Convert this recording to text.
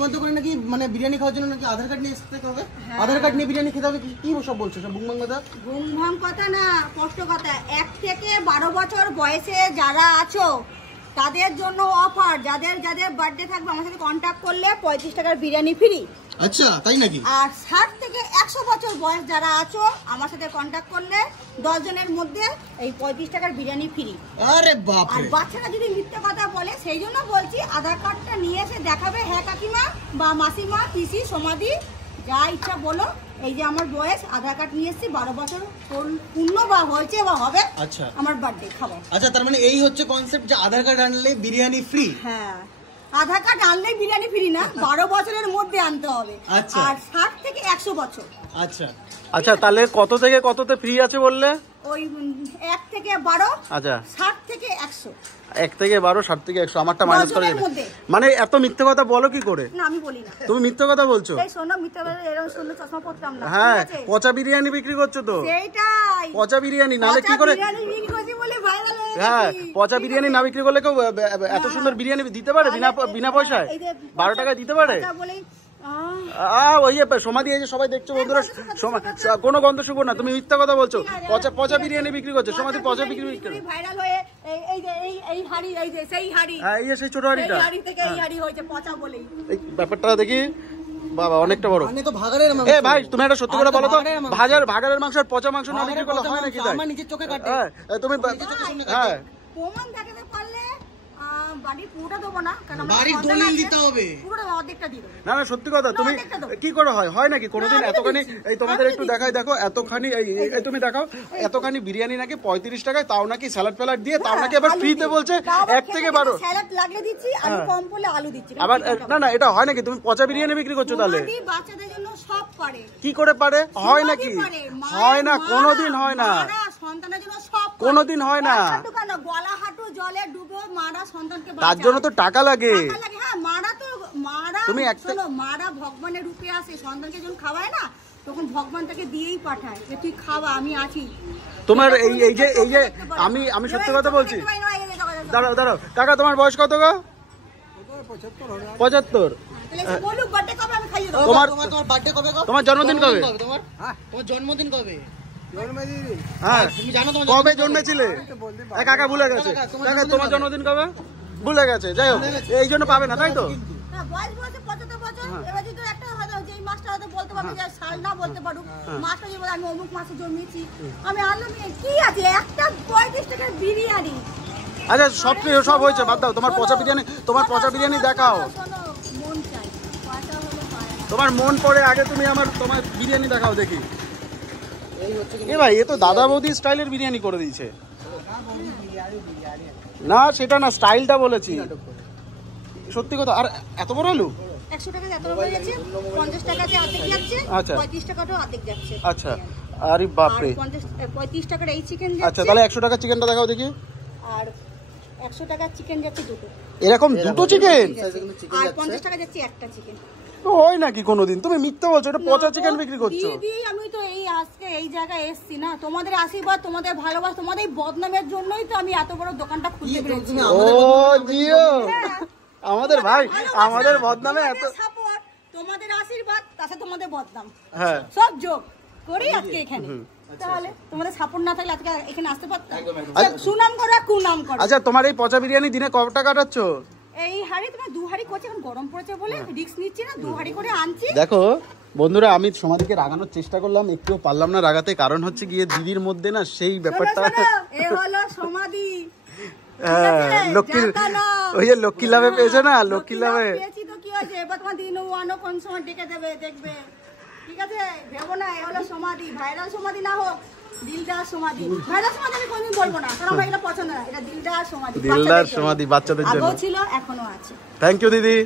তোমার দোকানে নাকি মানে বিরিয়ানি খাওয়ার জন্য নাকি আধার কার্ড নিয়ে আসতে হবে, আধার কার্ড নিয়ে বিরিয়ানি খেতে হবে, কি সব বলছো? সব বুংবাং কথা। বুংবাং কথা না, স্পষ্ট কথা। 1 থেকে 12 বছর বয়সে যারা আছো তাদের জন্য অফার। যাদের বার্থডে থাকবে আমার সাথে কন্ট্যাক্ট করলে 35 টাকার বিরিয়ানি ফ্রি। আচ্ছা, তাই নাকি? আর 60 থেকে 100 বছর বয়স যারা আছো আমার সাথে কন্ট্যাক্ট করলে 10 জনের মধ্যে এই 35 টাকার বিরিয়ানি ফ্রি। আরে বাপ রে। আর বাচ্চারা যদি মিথ্যে কথা বলে সেই জন্য বলছি আধার কার্ডটা নিয়ে এসে দেখাবে। হ্যাঁ কাকিমা বা মাসিমা, পিসি, সমাধি, যা ইচ্ছা বলো, এই যে আমার বয়স, আধার কার্ড নিয়ে এসেছি, 12 বছর পূর্ণ বা হয়েছে বা হবে। আচ্ছা, আমার বার্থডে খাবো। আচ্ছা, তার মানে এই হচ্ছে কনসেপ্ট যে আধার কার্ড আনলে বিরিয়ানি ফ্রি। হ্যাঁ, আধার কার্ড আনলেই বিরিয়ানি ফ্রি না, 12 বছরের মধ্যে আনতে হবে। আচ্ছা। আর 60 থেকে 100 বছর। আচ্ছা আচ্ছা, তাহলে কত থেকে কততে ফ্রি আছে বললে? ওই 1 থেকে 12, আচ্ছা 60 থেকে 100। 1 থেকে 12, 60 থেকে 100। আমারটা মাইনাস করে দেবে। মানে এত মিথ্যে কথা বলো কি করে? না আমি বলি না। তুমি মিথ্যে কথা বলছো? এই শোনো, মিথ্যে কথা এরকম শুনলে চশমা পড়তাম না। হ্যাঁ, পচা বিরিয়ানি বিক্রি করছো তো। সেইটাই পচা বিরিয়ানি নালে কি করে? বিরিয়ানি বিক্রি করছি বলে ভাইরাল হয়ে গেছে। হ্যাঁ, পচা বিরিয়ানি না বিক্রি করলে কেউ এত সুন্দর বিরিয়ানি দিতে পারে বিনা পয়সায়? 12 টাকায় দিতে পারে? ওই যে সমাধি, এই যে সবাই দেখছো বন্ধুরা, কোনো গন্ধ শুভ না, তুমি মিথ্যা কথা বলছো। পচা বিরিয়ানি বিক্রি করছো, সমাধি পচা বিক্রি ভাইরাল হয়ে এই যে এই হাড়ি, এই যে সেই হাড়ি, এই যে সেই ছোট হাড়িটা, এই হাড়ি থেকে এই হাড়ি হয়েছে পচা বলেই। এই ব্যাপারটা দেখি বাবা, অনেকটা বড়। মানে তো ভাগাড়ের মাংস। এ ভাই, তুমি একটা সত্যি করে বলো তো, ভাগাড়ের মাংস আর পচা মাংস না বিক্রি করলে হয় নাকি? আমার নিজের চোখে কাটে। তুমি হ্যাঁ, প্রমাণ দেখাতে পারলে বাড়ি পুরোটা দেবো না, কারণ বাড়ির দলিল দিতে হবে। পুরোটা অর্ধেকটা দিয়ে দেবো। না সত্যি কথা। তুমি কি করে হয় নাকি কোনোদিন এতখানি? এই তোমাদের একটু দেখাই, দেখো এতখানি, এই তুমি দেখাও, এতখানি বিরিয়ানি নাকি 35 টাকায়, তাও নাকি স্যালাড ফ্যালাড দিয়ে, তাও নাকি আবার ফ্রিতে বলছে 1 থেকে 12। স্যালাড লাগলে দিচ্ছি, আলু কম পড়লে আলু দিচ্ছি। আবার না, এটা হয় নাকি? তুমি পচা বিরিয়ানি বিক্রি করছো তাহলে? বাচ্চাদের জন্য সব পারে। কি করে পারে? হয় নাকি? হয় না, কোনোদিন হয় না। সন্তানের জন্য সব কোনোদিন হয় না। গলা হাঁটু জলে ডুবে মারা সন্তানকে তার জন্য তো টাকা লাগে। হ্যাঁ, মারা তুমি মারা ভগবানের রূপে আসে, সন্তানকে যখন খাওয়ায় না তখন ভগবান তাকে দিয়েই পাঠায় যে তুই খাওয়া, আমি আছি। তোমার এই যে আমি সত্যি কথা বলছি। দাঁড়াও কাকা, তোমার বয়স কত গো? 75। তোমার জন্মদিন কবে? তোমার জন্মদিন কবে? হ্যাঁ, তুমি জানো কবে জন্মেছিলে? কাকা ভুলে গেছে। কাকা তোমার জন্মদিন কবে? ভুলে গেছে। যাই হোক, এই জন্য পাবে না, তাই তো? আচ্ছা, সব হয়েছে, বাদ দাও। তোমার পচা বিরিয়ানি দেখাও। তোমার মন পড়ে আগে তুমি তোমার বিরিয়ানি দেখাও দেখি। এ ভাই, এ তো দাদা বৌদি স্টাইলের বিরিয়ানি করে দিয়েছে। না সেটা না, স্টাইলটা বলেছি। সত্যি কথা। আর এত বড় আলু 100 টাকা এত বড় যাচ্ছে, 50 টাকাতে অর্ধেক যাচ্ছে, আচ্ছা 35 টাকাটাও অর্ধেক যাচ্ছে। আচ্ছা, আরে বাপ রে। 35 টাকার এই চিকেন যাচ্ছে। আচ্ছা, তাহলে 100 টাকা চিকেনটা দেখাও দেখি। আর 100 টাকার চিকেন যাচ্ছে দুটো। এরকম দুটো চিকেন? আর 50 টাকা যাচ্ছে একটা চিকেন। হয় নাকি কোনোদিন? তুমি মিথ্যা বলছো, এটা পচা চিকেন বিক্রি করছো। দিদি, আমি তো আজকে এই জায়গায় এসেছি না, তোমাদের আশীর্বাদ, তোমাদের ভালোবাসা, তোমাদের বদনামের জন্যই তো আমি এত বড় দোকানটা খুলতে পেরেছি। ও জিও, আমাদের ভাই, আমাদের বদনামে এত সাপোর্ট, তোমাদের আশীর্বাদ, তাছাড়া তোমাদের বদনাম, হ্যাঁ সব যোগ করি আজকে এখানে। তাহলে তোমাদের সাপোর্ট না থাকলে আজকে এখানে আসতে পারতাম? সুনাম করো, কুনাম করো। আচ্ছা, তোমার এই পচা বিরিয়ানি দিনে কত টাকা কাটাচ্ছ? এই হাড়ি তোমার 2 হাড়ি করছে, এখন গরম পড়েছে বলে রিস্ক নিচ্ছি না, 2 হাড়ি করে আনছি। দেখো বন্ধুরা, আমি সমাধিকে রাগানোর চেষ্টা করলাম, একটু পারলাম না রাগাতে। কারণ হচ্ছে গিয়ে দিদির মধ্যে না সেই ব্যাপারটা। এ হলো সমাধি, লক্ষ্মীর, ওই যে লক্ষ্মী লাভে পেয়েছে না, লক্ষ্মী লাভে পেয়েছি তো কি হয়েছে, এবার তোমার দিন কোন সময় ডেকে দেবে, দেখবে। ঠিক আছে, ভেবো না, এ হলো সমাধি। ভাইরাল সমাধি না হোক, দিলদার সমাধি। ভাইরাল সমাধি আমি কোনদিন বলবো না, কারণ আমার এটা পছন্দ না। এটা দিলদার সমাধি, বাচ্চাদের জন্য। আগেও ছিল, এখনো আছে। থ্যাংক ইউ দিদি।